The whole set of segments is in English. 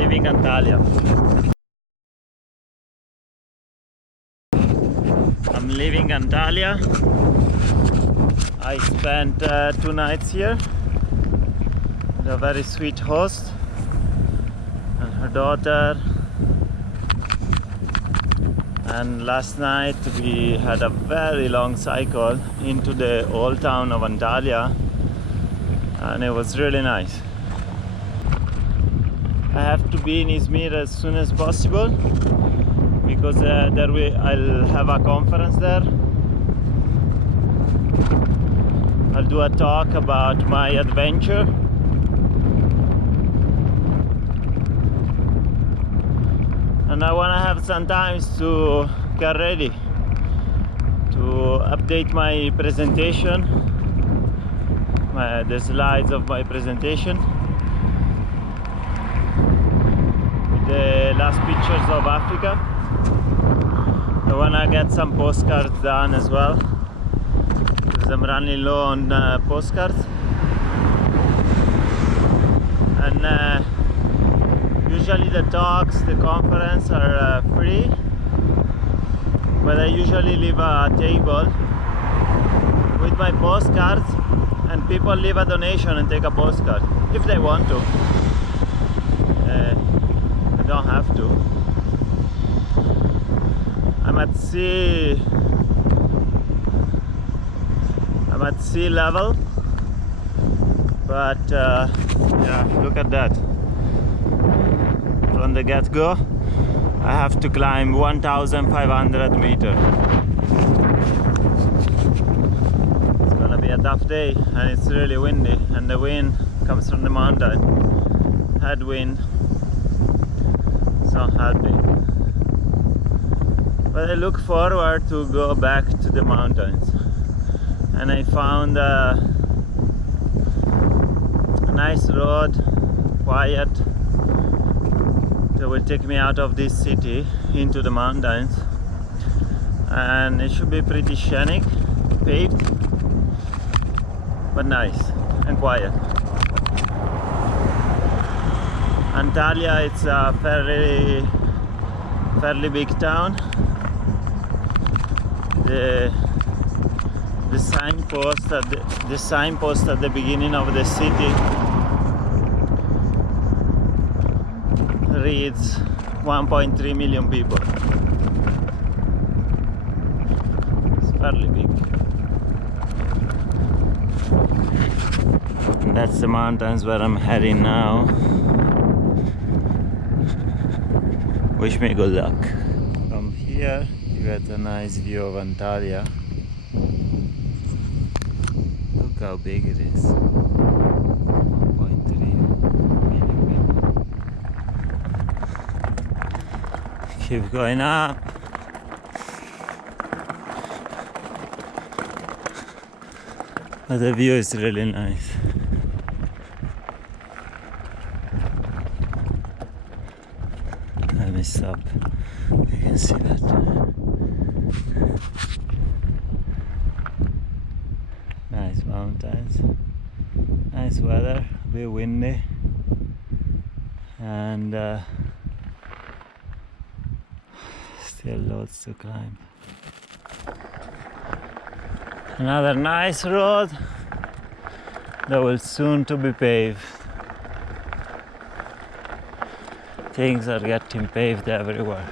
leaving Antalya. I'm leaving Antalya. I spent 2 nights here with a very sweet host and her daughter. And last night we had a very long cycle into the old town of Antalya, and it was really nice. I have to be in Izmir as soon as possible because I'll have a conference there. I'll do a talk about my adventure. And I want to have some time to get ready to update my presentation, the slides of my presentation, with the last pictures of Africa. I want to get some postcards done as well, because I'm running low on postcards. And usually the talks, the conference are free, but I usually leave a table with my postcards, and people leave a donation and take a postcard if they want to. They don't have to. I'm at sea level, but yeah, look at that. From the get-go, I have to climb 1,500 meters. It's gonna be a tough day, and it's really windy, and the wind comes from the mountain. Headwind, it's not helping. But I look forward to go back to the mountains, and I found a nice road, quiet, that will take me out of this city into the mountains, and it should be pretty scenic, paved, but nice and quiet. Antalya, it's a fairly big town. The signpost at the beginning of the city reads 1.3 million people. It's fairly big. And that's the mountains where I'm heading now. Wish me good luck. From here you get a nice view of Antalya. Look how big it is. 1.3 million people. Keep going up. But the view is really nice. Let me stop. You can see that. Nice mountains. Nice weather. A bit windy. And still loads to climb. Another nice road that will soon to be paved. Things are getting paved everywhere.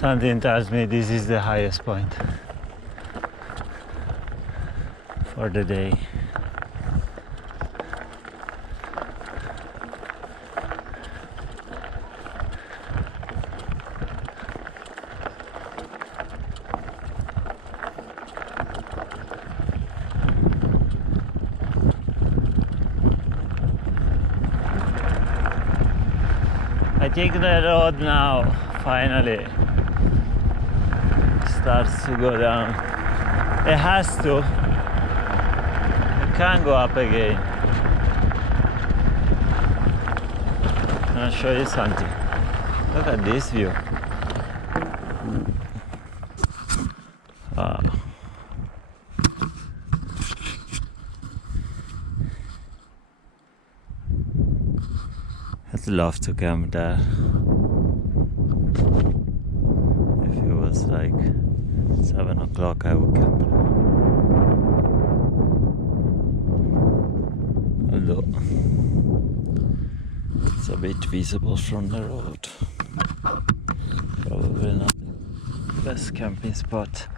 Something tells me this is the highest point for the day. I think the road now finally starts to go down. It has to. It can't go up again. I'll show you something. Look at this view. Wow. I'd love to camp there. If it was like 7 o'clock, I would camp there. Although it's a bit visible from the road. Probably not the best camping spot,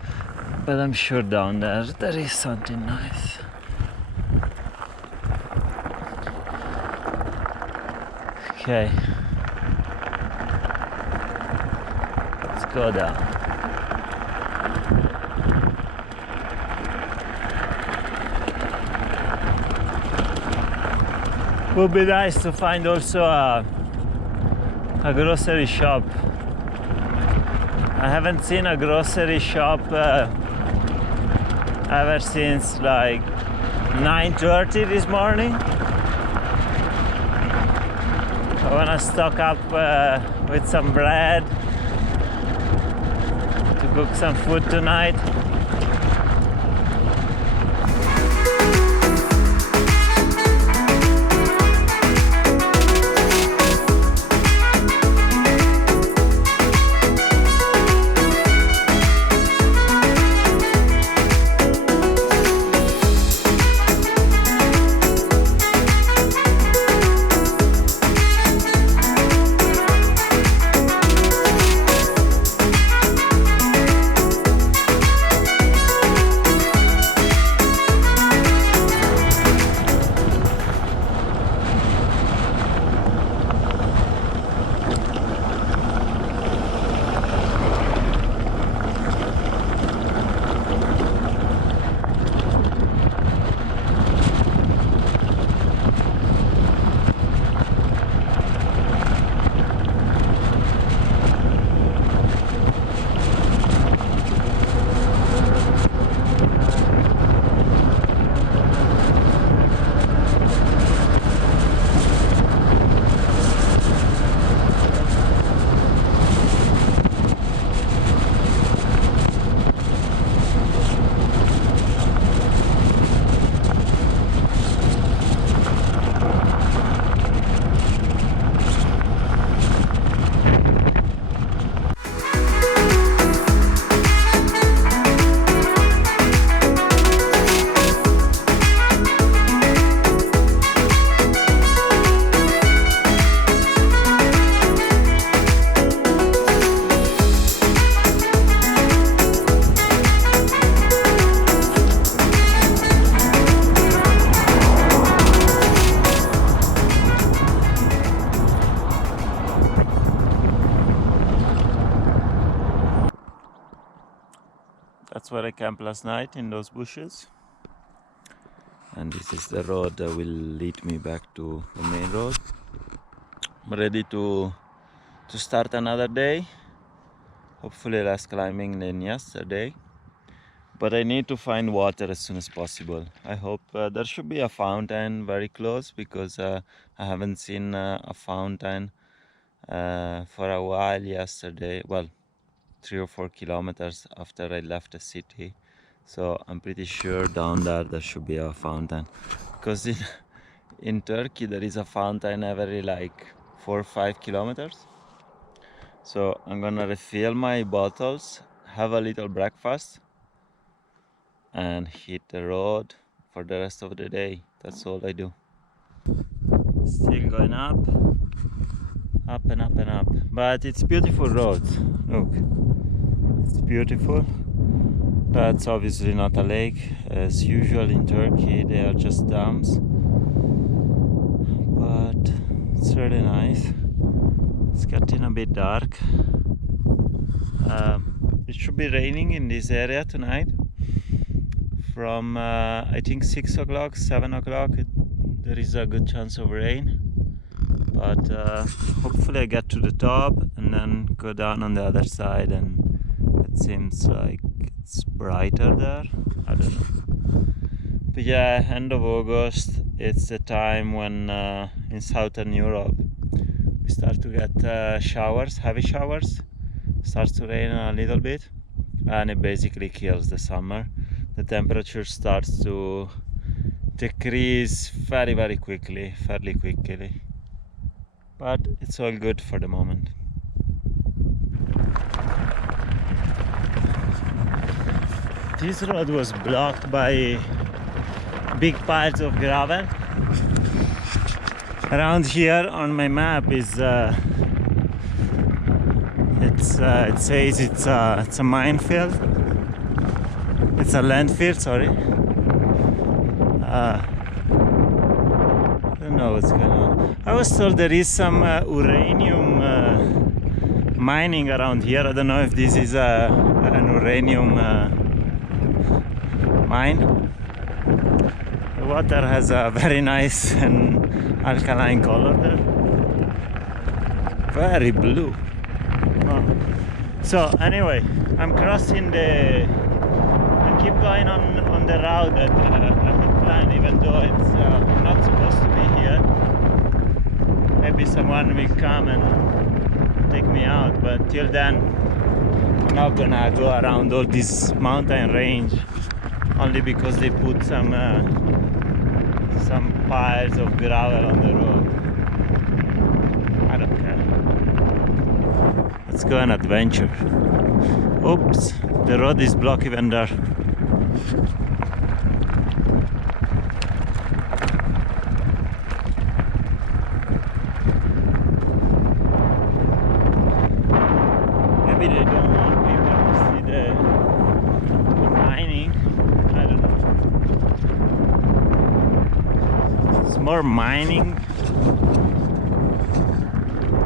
but I'm sure down there is something nice. Okay, let's go down. Would be nice to find also a grocery shop. I haven't seen a grocery shop ever since like 9:30 this morning. I want to stock up with some bread to cook some food tonight. That's where I camped last night, in those bushes. And this is the road that will lead me back to the main road. I'm ready to start another day. Hopefully less climbing than yesterday. But I need to find water as soon as possible. I hope there should be a fountain very close, because I haven't seen a fountain for a while yesterday. Well, 3 or 4 kilometers after I left the city. So I'm pretty sure down there should be a fountain. Because in Turkey there is a fountain every like 4 or 5 kilometers. So I'm gonna refill my bottles, have a little breakfast, and hit the road for the rest of the day. That's all I do. Still going up and up and up. But it's beautiful road. Look, it's beautiful. That's obviously not a lake. As usual in Turkey, they are just dams. But it's really nice. It's getting a bit dark. It should be raining in this area tonight. From I think 6 o'clock, 7 o'clock, there is a good chance of rain. But hopefully I get to the top and then go down on the other side, and it seems like it's brighter there. I don't know. But yeah, end of August, it's the time when in Southern Europe we start to get showers, heavy showers. Starts to rain a little bit, and it basically kills the summer. The temperature starts to decrease fairly quickly. But it's all good for the moment. This road was blocked by big piles of gravel. Around here on my map is it says it's a minefield. It's a landfill, sorry. I don't know what's going on. I was told there is some uranium mining around here. I don't know if this is an uranium mine. The water has a very nice and alkaline color there. Very blue. Oh. So anyway, I'm crossing I keep going on the route that I had planned, even though it's not supposed to be here. Maybe someone will come and take me out, but till then I'm not gonna go around all this mountain range only because they put some piles of gravel on the road. I don't care. Let's go on adventure. Oops, the road is blocked even there. Maybe they don't want people to see the mining. I don't know. It's more mining.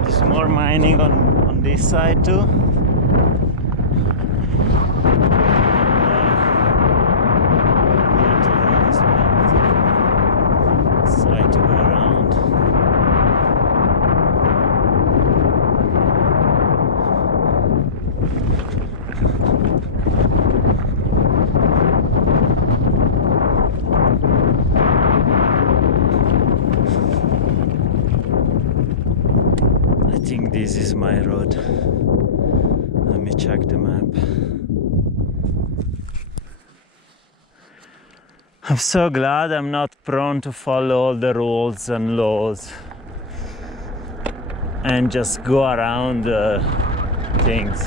There's more mining on this side too. I think this is my road. Let me check the map. I'm so glad I'm not prone to follow all the rules and laws and just go around things.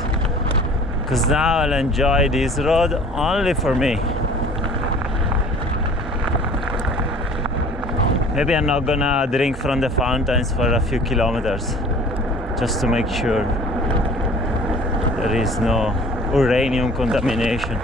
Because now I'll enjoy this road only for me. Maybe I'm not gonna drink from the fountains for a few kilometers, just to make sure there is no uranium contamination.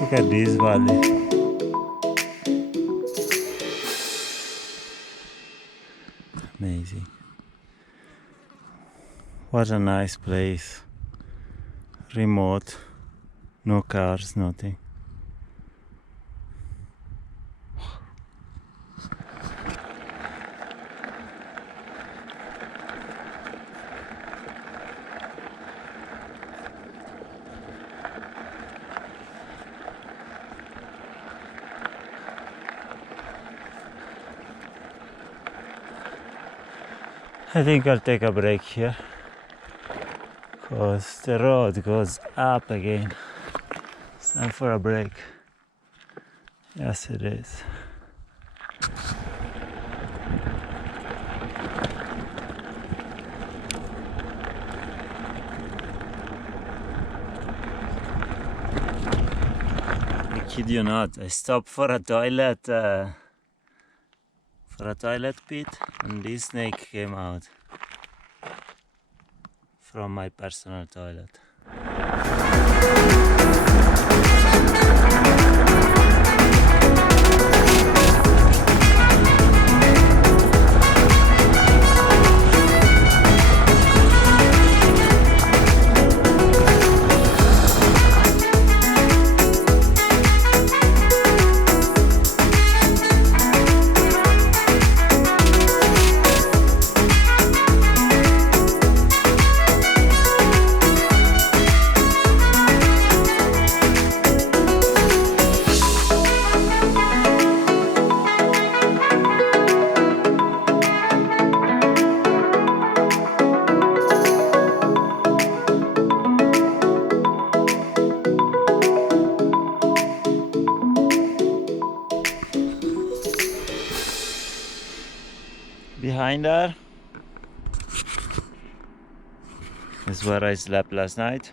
Look at this valley. Amazing. What a nice place. Remote, no cars, nothing. I think I'll take a break here because the road goes up again. It's time for a break. Yes, it is. I kid you not, I stopped for a toilet pit, and this snake came out from my personal toilet. Behind there is where I slept last night.